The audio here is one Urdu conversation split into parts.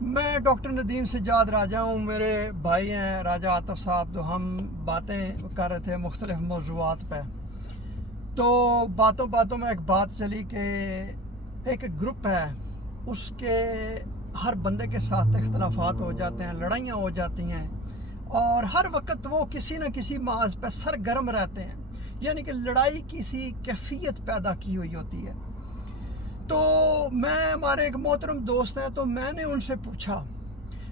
میں ڈاکٹر ندیم سجاد راجہ ہوں. میرے بھائی ہیں راجہ عاطف صاحب، تو ہم باتیں کر رہے تھے مختلف موضوعات پہ. تو باتوں باتوں میں ایک بات چلی کہ ایک گروپ ہے، اس کے ہر بندے کے ساتھ اختلافات ہو جاتے ہیں، لڑائیاں ہو جاتی ہیں، اور ہر وقت وہ کسی نہ کسی محاذ پہ سرگرم رہتے ہیں، یعنی کہ لڑائی کسی کیفیت پیدا کی ہوئی ہوتی ہے. تو ہمارے ایک محترم دوست ہیں، تو میں نے ان سے پوچھا،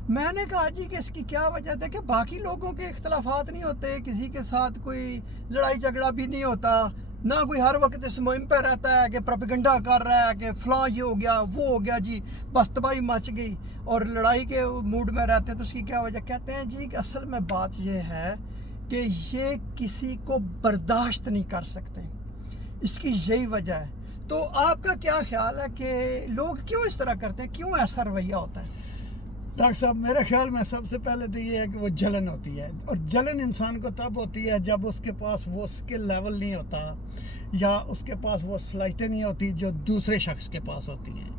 میں نے کہا جی کہ اس کی کیا وجہ ہے کہ باقی لوگوں کے اختلافات نہیں ہوتے، کسی کے ساتھ کوئی لڑائی جھگڑا بھی نہیں ہوتا، نہ کوئی ہر وقت اس مہم پہ رہتا ہے کہ پروپیگنڈا کر رہا ہے کہ فلاں یہ ہو گیا وہ ہو گیا، جی بس تباہی مچ گئی اور لڑائی کے موڈ میں رہتے ہیں. تو اس کی کیا وجہ؟ کہتے ہیں جی کہ اصل میں بات یہ ہے کہ یہ کسی کو برداشت نہیں کر سکتے، اس کی یہی وجہ ہے. تو آپ کا کیا خیال ہے کہ لوگ کیوں اس طرح کرتے ہیں، کیوں ایسا رویہ ہوتا ہے؟ ڈاکٹر صاحب، میرے خیال میں سب سے پہلے تو یہ ہے کہ وہ جلن ہوتی ہے، اور جلن انسان کو تب ہوتی ہے جب اس کے پاس وہ اسکل لیول نہیں ہوتا یا اس کے پاس وہ صلاحیتیں نہیں ہوتی جو دوسرے شخص کے پاس ہوتی ہیں.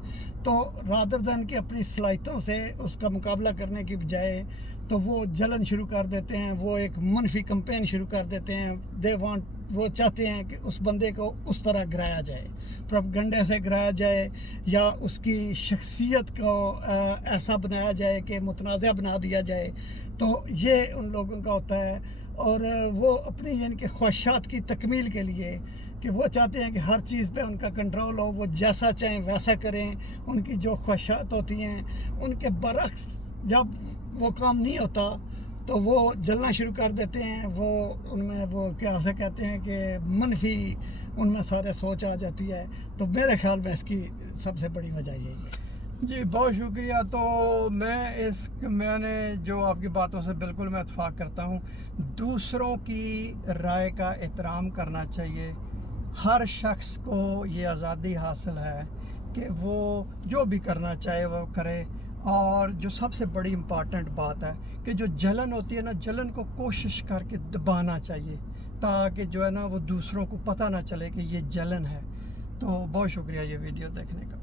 تو رادر دین کہ اپنی صلاحیتوں سے اس کا مقابلہ کرنے کی بجائے تو وہ جلن شروع کر دیتے ہیں، وہ ایک منفی کمپین شروع کر دیتے ہیں. وہ چاہتے ہیں کہ اس بندے کو اس طرح گرایا جائے، پروپیگنڈے سے گرایا جائے، یا اس کی شخصیت کو ایسا بنایا جائے کہ متنازع بنا دیا جائے. تو یہ ان لوگوں کا ہوتا ہے، اور وہ اپنی یعنی کہ خواہشات کی تکمیل کے لیے کہ وہ چاہتے ہیں کہ ہر چیز پہ ان کا کنٹرول ہو، وہ جیسا چاہیں ویسا کریں. ان کی جو خواہشات ہوتی ہیں ان کے برعکس جب وہ کام نہیں ہوتا تو وہ جلنا شروع کر دیتے ہیں. وہ ان میں وہ کیسے کہتے ہیں کہ منفی ان میں سارے سوچ آ جاتی ہے. تو میرے خیال میں اس کی سب سے بڑی وجہ یہی ہے. جی بہت شکریہ. تو میں نے جو آپ کی باتوں سے بالکل میں اتفاق کرتا ہوں. دوسروں کی رائے کا احترام کرنا چاہیے. ہر شخص کو یہ آزادی حاصل ہے کہ وہ جو بھی کرنا چاہے وہ کرے. اور جو سب سے بڑی امپارٹنٹ بات ہے کہ جو جلن ہوتی ہے نا، جلن کو کوشش کر کے دبانا چاہیے، تاکہ جو ہے نا وہ دوسروں کو پتہ نہ چلے کہ یہ جلن ہے. تو بہت شکریہ یہ ویڈیو دیکھنے کا.